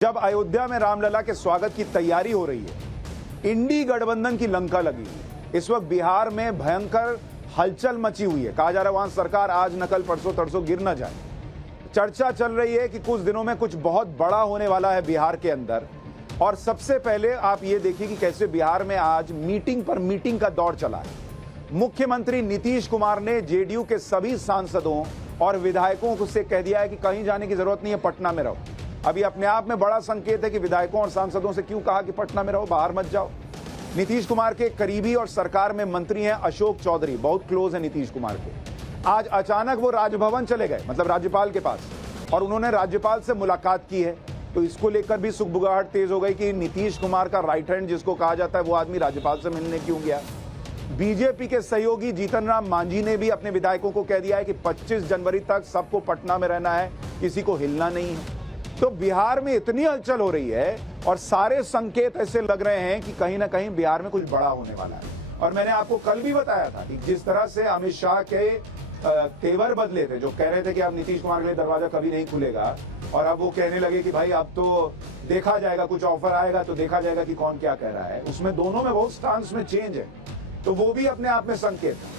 जब अयोध्या में रामलला के स्वागत की तैयारी हो रही है, इंडी गठबंधन की लंका लगी हुई है। इस वक्त बिहार में भयंकर हलचल मची हुई है। कहा जा रहा है वहां सरकार आज नकल परसों तरसों गिर न जाए। चर्चा चल रही है कि कुछ दिनों में कुछ बहुत बड़ा होने वाला है बिहार के अंदर। और सबसे पहले आप ये देखिए कि कैसे बिहार में आज मीटिंग पर मीटिंग का दौर चला है। मुख्यमंत्री नीतीश कुमार ने जेडीयू के सभी सांसदों और विधायकों से कह दिया है कि कहीं जाने की जरूरत नहीं है, पटना में रहो। अभी अपने आप में बड़ा संकेत है कि विधायकों और सांसदों से क्यों कहा कि पटना में रहो, बाहर मत जाओ। नीतीश कुमार के करीबी और सरकार में मंत्री हैं अशोक चौधरी, बहुत क्लोज है नीतीश कुमार के। आज अचानक वो राजभवन चले गए, मतलब राज्यपाल के पास, और उन्होंने राज्यपाल से मुलाकात की है। तो इसको लेकर भी सुगबुगाहट तेज हो गई कि नीतीश कुमार का राइट हैंड जिसको कहा जाता है वो आदमी राज्यपाल से मिलने क्यों गया। बीजेपी के सहयोगी जीतन राम मांझी ने भी अपने विधायकों को कह दिया है कि 25 जनवरी तक सबको पटना में रहना है, किसी को हिलना नहीं है। तो बिहार में इतनी हलचल हो रही है और सारे संकेत ऐसे लग रहे हैं कि कहीं ना कहीं बिहार में कुछ बड़ा होने वाला है। और मैंने आपको कल भी बताया था कि जिस तरह से अमित शाह के तेवर बदले थे, जो कह रहे थे कि अब नीतीश कुमार के लिए दरवाजा कभी नहीं खुलेगा, और अब वो कहने लगे कि भाई अब तो देखा जाएगा, कुछ ऑफर आएगा तो देखा जाएगा कि कौन क्या कह रहा है। उसमें दोनों में बहुत स्टांस में चेंज है। तो वो भी अपने आप में संकेत है।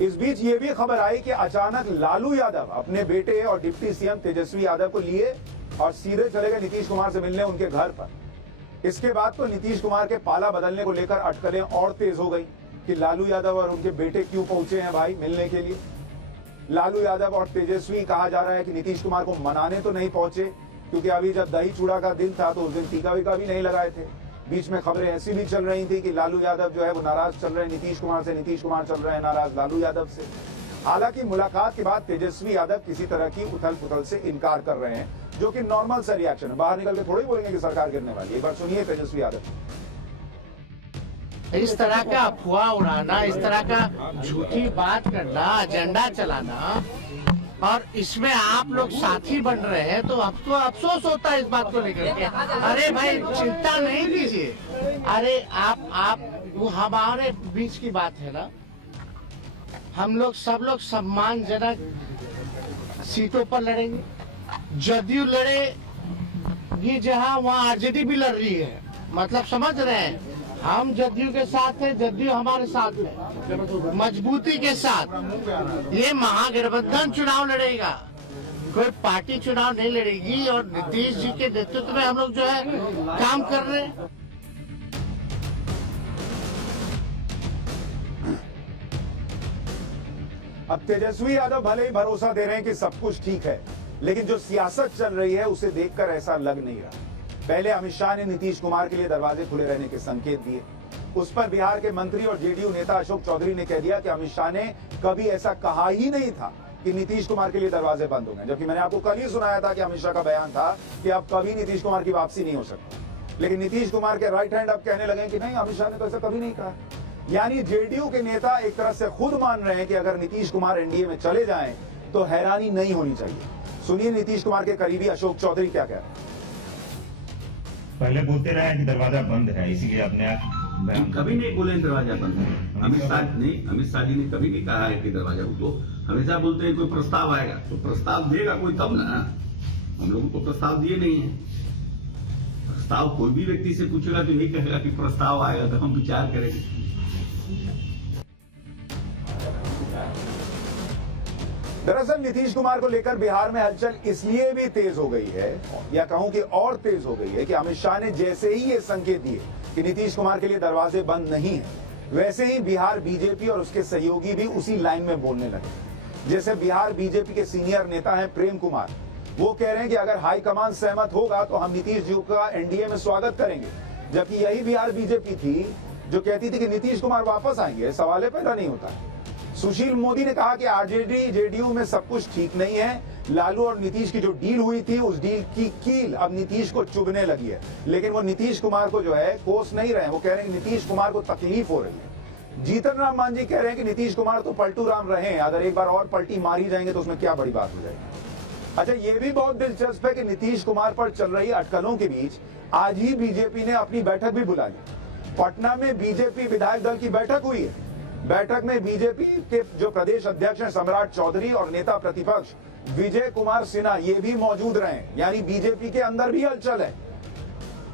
इस बीच ये भी खबर आई कि अचानक लालू यादव अपने बेटे और डिप्टी सीएम तेजस्वी यादव को लिए और सीधे चले गए नीतीश कुमार से मिलने उनके घर पर। इसके बाद तो नीतीश कुमार के पाला बदलने को लेकर अटकलें और तेज हो गई कि लालू यादव और उनके बेटे क्यों पहुंचे हैं भाई मिलने के लिए। लालू यादव और तेजस्वी कहा जा रहा है कि नीतीश कुमार को मनाने तो नहीं पहुंचे, क्योंकि अभी जब दही चूड़ा का दिन था तो उस दिन टीका वीका भी नहीं लगाए थे। बीच में खबरें ऐसी भी चल रही थी कि लालू यादव जो है वो नाराज चल रहे हैं नीतीश कुमार से, नीतीश कुमार चल रहे हैं नाराज लालू यादव से। हालांकि मुलाकात के बाद तेजस्वी यादव किसी तरह की उथल पुथल से इनकार कर रहे हैं, जो कि नॉर्मल सा रिएक्शन है। बाहर निकल के थोड़ी बोलेंगे कि सरकार गिरने वाली है। एक बार सुनिए तेजस्वी यादव। इस तरह का अफवाह उड़ाना, इस तरह का झूठी बात करना, एजेंडा चलाना, और इसमें आप लोग साथी बन रहे हैं, तो अब तो अफसोस होता है इस बात को लेकर के। अरे भाई चिंता नहीं कीजिए। अरे आप वो हमारे बीच की बात है ना। हम लोग सब लोग सम्मानजनक सीटों पर लड़ेंगे। जदयू लड़ेगी जहां, वहां आरजेडी भी लड़ रही है। मतलब समझ रहे हैं, हम जदयू के साथ हैं, जदयू हमारे साथ है, मजबूती के साथ। ये महागठबंधन चुनाव लड़ेगा, कोई पार्टी चुनाव नहीं लड़ेगी। और नीतीश जी के नेतृत्व में हम लोग जो है काम कर रहे हैं। अब तेजस्वी यादव भले ही भरोसा दे रहे हैं कि सब कुछ ठीक है, लेकिन जो सियासत चल रही है उसे देखकर ऐसा लग नहीं रहा। पहले अमित शाह ने नीतीश कुमार के लिए दरवाजे खुले रहने के संकेत दिए। उस पर बिहार के मंत्री और जेडीयू नेता अशोक चौधरी ने कह दिया कि अमित शाह ने कभी ऐसा कहा ही नहीं था कि नीतीश कुमार के लिए दरवाजे बंद हो गए। जबकि मैंने आपको कल ही सुनाया था कि अमित शाह का बयान था कि अब कभी नीतीश कुमार की वापसी नहीं हो सकती। लेकिन नीतीश कुमार के राइट हैंड अब कहने लगे कि नहीं, अमित शाह ने तो ऐसा कभी नहीं कहा। यानी जेडीयू के नेता एक तरह से खुद मान रहे हैं कि अगर नीतीश कुमार एनडीए में चले जाएं तो हैरानी नहीं होनी चाहिए। सुनिए नीतीश कुमार के करीबी अशोक चौधरी क्या कह रहे हैं। पहले बोलते रहे कि दरवाजा बंद है, इसीलिए अपने हम कभी नहीं बोले दरवाजा बंद है। अमित शाह जी ने कभी नहीं कहा है कि दरवाजा। वो तो हमेशा बोलते हैं कोई प्रस्ताव आएगा, तो प्रस्ताव देगा कोई तब ना। हम लोगों को प्रस्ताव दिए नहीं है। प्रस्ताव कोई भी व्यक्ति से पूछेगा तो यही कहेगा कि प्रस्ताव आएगा तो हम विचार करेंगे। दरअसल नीतीश कुमार को लेकर बिहार में हलचल इसलिए भी तेज हो गई है, या कहूं कि और तेज हो गई है, कि अमित शाह ने जैसे ही ये संकेत दिए कि नीतीश कुमार के लिए दरवाजे बंद नहीं है, वैसे ही बिहार बीजेपी और उसके सहयोगी भी उसी लाइन में बोलने लगे। जैसे बिहार बीजेपी के सीनियर नेता हैं प्रेम कुमार, वो कह रहे हैं कि अगर हाईकमान सहमत होगा तो हम नीतीश जी का एनडीए में स्वागत करेंगे। जबकि यही बिहार बीजेपी थी जो कहती थी कि नीतीश कुमार वापस आएंगे, सवाल पैदा नहीं होता। सुशील मोदी ने कहा कि आरजेडी जेडीयू में सब कुछ ठीक नहीं है। लालू और नीतीश की जो डील हुई थी, उस डील की कील अब नीतीश को चुभने लगी है। लेकिन वो नीतीश कुमार को जो है कोस नहीं रहे हैं। वो कह रहे हैं कि नीतीश कुमार को तकलीफ हो रही है। जीतन राम मांझी कह रहे हैं कि नीतीश कुमार तो पलटू राम रहे हैं, अगर एक बार और पलटी मारी जाएंगे तो उसमें क्या बड़ी बात हो जाएगी। अच्छा, ये भी बहुत दिलचस्प है कि नीतीश कुमार पर चल रही अटकलों के बीच आज ही बीजेपी ने अपनी बैठक भी बुला ली। पटना में बीजेपी विधायक दल की बैठक हुई है। बैठक में बीजेपी के जो प्रदेश अध्यक्ष हैं सम्राट चौधरी और नेता प्रतिपक्ष विजय कुमार सिन्हा ये भी मौजूद रहे, यानी बीजेपी के अंदर भी हलचल है।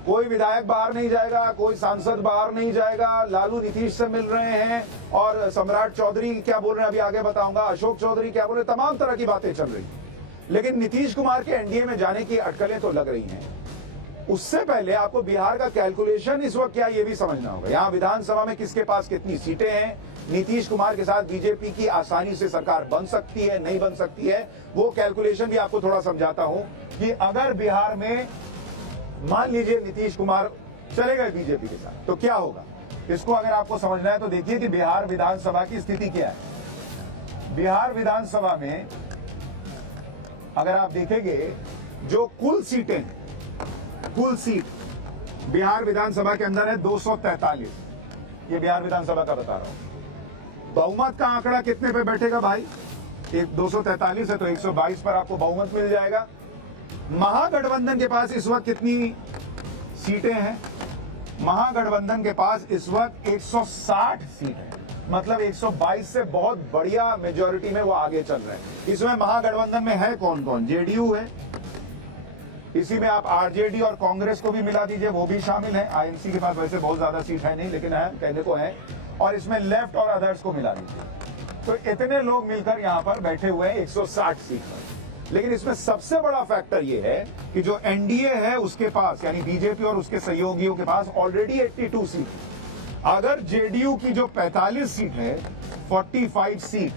कोई विधायक बाहर नहीं जाएगा, कोई सांसद बाहर नहीं जाएगा। लालू नीतीश से मिल रहे हैं और सम्राट चौधरी क्या बोल रहे हैं अभी आगे बताऊंगा, अशोक चौधरी क्या बोल रहे हैं, तमाम तरह की बातें चल रही हैं। लेकिन नीतीश कुमार के एनडीए में जाने की अटकलें तो लग रही हैं। उससे पहले आपको बिहार का कैलकुलेशन इस वक्त क्या ये भी समझना होगा। यहाँ विधानसभा में किसके पास कितनी सीटें हैं, नीतीश कुमार के साथ बीजेपी की आसानी से सरकार बन सकती है नहीं बन सकती है, वो कैलकुलेशन भी आपको थोड़ा समझाता हूं कि अगर बिहार में मान लीजिए नीतीश कुमार चले गए बीजेपी के साथ तो क्या होगा। इसको अगर आपको समझना है तो देखिए कि बिहार विधानसभा की स्थिति क्या है। बिहार विधानसभा में अगर आप देखेंगे जो कुल सीटें, कुल सीट बिहार विधानसभा के अंदर है 243, ये बिहार विधानसभा का बता रहा हूं। बहुमत का आंकड़ा कितने पे बैठेगा भाई, 243 है तो 122 पर आपको बहुमत मिल जाएगा। महागठबंधन के पास इस वक्त कितनी सीटें हैं, महागठबंधन के पास इस वक्त 160 सीट है, मतलब 122 से बहुत बढ़िया मेजॉरिटी में वो आगे चल रहे हैं। इसमें महागठबंधन में है कौन कौन, जेडीयू है, इसी में आप आरजेडी और कांग्रेस को भी मिला दीजिए, वो भी शामिल है। आईएनसी के पास वैसे बहुत ज्यादा सीट है नहीं, लेकिन है, कहने को है, और इसमें लेफ्ट और अदर्स को मिला दीजिए। तो इतने लोग मिलकर यहाँ पर बैठे हुए हैं 160 सीट पर। लेकिन इसमें सबसे बड़ा फैक्टर ये है कि जो एनडीए है उसके पास, यानी बीजेपी और उसके सहयोगियों के पास ऑलरेडी 82 सीट। अगर जेडीयू की जो 45 सीट है, 45 सीट,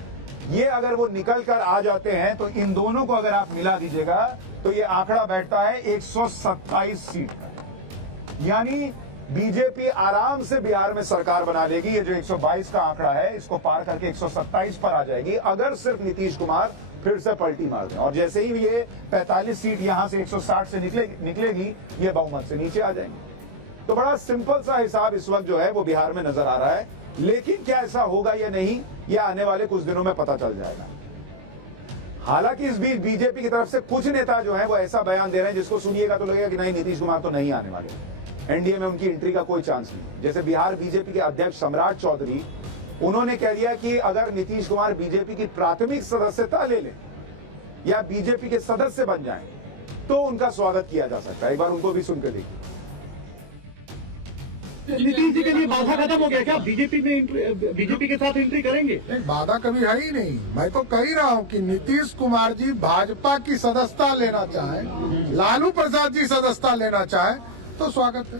ये अगर वो निकल कर आ जाते हैं तो इन दोनों को अगर आप मिला दीजिएगा तो ये आंकड़ा बैठता है 127 सीट का। यानी बीजेपी आराम से बिहार में सरकार बना लेगी। ये जो 122 का आंकड़ा है इसको पार करके 127 पर आ जाएगी, अगर सिर्फ नीतीश कुमार फिर से पलटी मार दें। और जैसे ही ये 45 सीट यहां से 160 से निकलेगी, ये बहुमत से नीचे आ जाएंगे। तो बड़ा सिंपल सा हिसाब इस वक्त जो है वो बिहार में नजर आ रहा है। लेकिन क्या ऐसा होगा या नहीं, यह आने वाले कुछ दिनों में पता चल जाएगा। हालांकि इस बीच बीजेपी की तरफ से कुछ नेता जो है वो ऐसा बयान दे रहे हैं जिसको सुनिएगा तो लगेगा कि नहीं, नीतीश कुमार तो नहीं आने वाले, एनडीए में उनकी एंट्री का कोई चांस नहीं। जैसे बिहार बीजेपी के अध्यक्ष सम्राट चौधरी, उन्होंने कह दिया कि अगर नीतीश कुमार बीजेपी की प्राथमिक सदस्यता ले लें या बीजेपी के सदस्य बन जाएं तो उनका स्वागत किया जा सकता है। एक बार उनको भी सुनकर देखिए। नीतीश जी के लिए बाधा खत्म हो गया क्या, बीजेपी के साथ एंट्री करेंगे? नहीं, बाधा कभी है ही नहीं। मैं तो कह ही रहा हूँ कि नीतीश कुमार जी भाजपा की सदस्यता लेना चाहे, लालू प्रसाद जी सदस्यता लेना चाहे तो स्वागत है।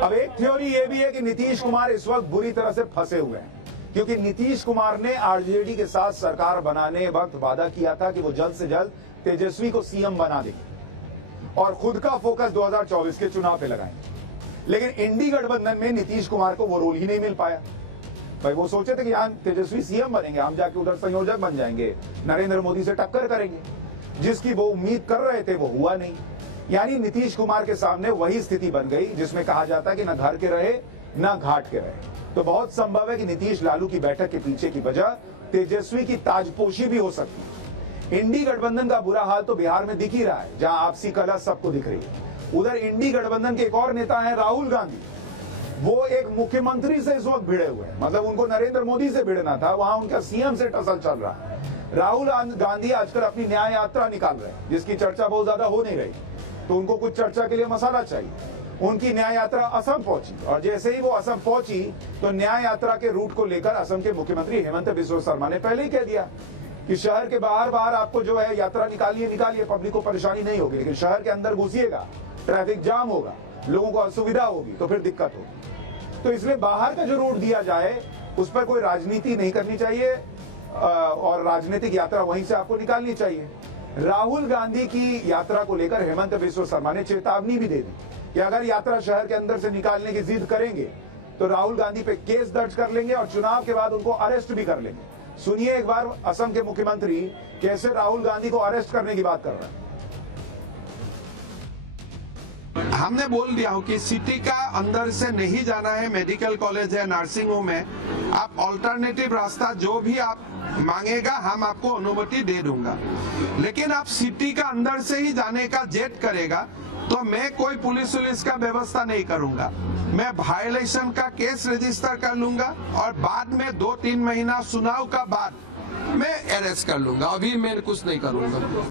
अब एक थ्योरी ये भी है कि नीतीश कुमार इस वक्त बुरी तरह से फंसे हुए हैं, क्योंकि नीतीश कुमार ने आरजेडी के साथ सरकार बनाने वक्त वादा किया था कि वो जल्द से जल्द तेजस्वी को सीएम बना देंगे और खुद का फोकस 2024 के चुनाव पे लगाएंगे। लेकिन इंडी गठबंधन में नीतीश कुमार को वो रोल ही नहीं मिल पाया। भाई वो सोचे थे कि यहाँ तेजस्वी सीएम बनेंगे, हम जाके उधर संयोजक बन जाएंगे, नरेंद्र मोदी से टक्कर करेंगे। जिसकी वो उम्मीद कर रहे थे वो हुआ नहीं। यानी नीतीश कुमार के सामने वही स्थिति बन गई जिसमें कहा जाता है कि न घर के रहे न घाट के रहे। तो बहुत संभव है कि नीतीश लालू की बैठक के पीछे की वजह तेजस्वी की ताजपोशी भी हो सकती है। इंडी गठबंधन का बुरा हाल तो बिहार में दिख ही रहा है, जहां आपसी कलह सबको दिख रही है। उधर इंडी गठबंधन के एक और नेता है राहुल गांधी, वो एक मुख्यमंत्री से इस वक्त भिड़े हुए हैं, मतलब उनको नरेंद्र मोदी से भिड़ना था, वहां उनका सीएम से टसल चल रहा है। राहुल गांधी आजकल अपनी न्याय यात्रा निकाल रहे हैं, जिसकी चर्चा बहुत ज्यादा हो नहीं रही, तो उनको कुछ चर्चा के लिए मसाला चाहिए। उनकी न्याय यात्रा असम पहुंची और जैसे ही वो असम पहुंची तो न्याय यात्रा के रूट को लेकर असम के मुख्यमंत्री हेमंत बिस्वा शर्मा ने पहले ही कह दिया कि शहर के बाहर आपको जो है यात्रा निकालिए, पब्लिक को परेशानी नहीं होगी, लेकिन शहर के अंदर घुसिएगा, ट्रैफिक जाम होगा, लोगों को असुविधा होगी, तो फिर दिक्कत होगी। तो इसलिए बाहर का जो रूट दिया जाए उस पर कोई राजनीति नहीं करनी चाहिए और राजनीतिक यात्रा वहीं से आपको निकालनी चाहिए। राहुल गांधी की यात्रा को लेकर हेमंत बिस्वा शर्मा ने चेतावनी भी दे दी कि अगर यात्रा शहर के अंदर से निकालने की जिद करेंगे तो राहुल गांधी पे केस दर्ज कर लेंगे और चुनाव के बाद उनको अरेस्ट भी कर लेंगे। सुनिए एक बार असम के मुख्यमंत्री कैसे राहुल गांधी को अरेस्ट करने की बात कर रहे हैं। हमने बोल दिया हो कि सिटी का अंदर से नहीं जाना है, मेडिकल कॉलेज है, नर्सिंग होम है, आप ऑल्टरनेटिव रास्ता जो भी आप मांगेगा हम आपको अनुमति दे दूंगा। लेकिन आप सिटी का अंदर से ही जाने का जेट करेगा तो मैं कोई पुलिस का व्यवस्था नहीं करूंगा, मैं वायलेशन का केस रजिस्टर कर लूंगा और बाद में 2-3 महीना चुनाव का बाद मैं अरेस्ट कर लूंगा, अभी मैं कुछ नहीं करूंगा।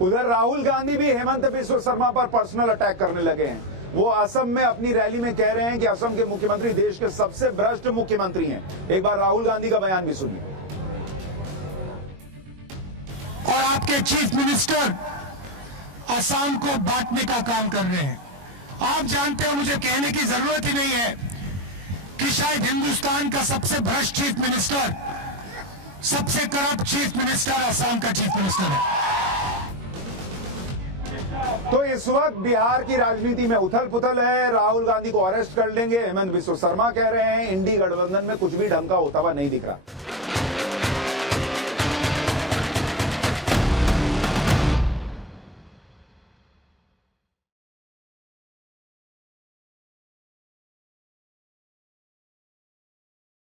उधर राहुल गांधी भी हेमंत बिस्व शर्मा पर पर्सनल अटैक करने लगे हैं। वो असम में अपनी रैली में कह रहे हैं कि असम के मुख्यमंत्री देश के सबसे भ्रष्ट मुख्यमंत्री हैं। एक बार राहुल गांधी का बयान भी सुनिए। और आपके चीफ मिनिस्टर असम को बांटने का काम कर रहे हैं। आप जानते हो, मुझे कहने की जरूरत ही नहीं है कि शायद हिंदुस्तान का सबसे भ्रष्ट चीफ मिनिस्टर, सबसे करप्ट चीफ मिनिस्टर असम का चीफ मिनिस्टर है। तो इस वक्त बिहार की राजनीति में उथल पुथल है। राहुल गांधी को अरेस्ट कर लेंगे, हेमंत बिस्व शर्मा कह रहे हैं। इंडी गठबंधन में कुछ भी ढंग का होता हुआ नहीं दिख रहा।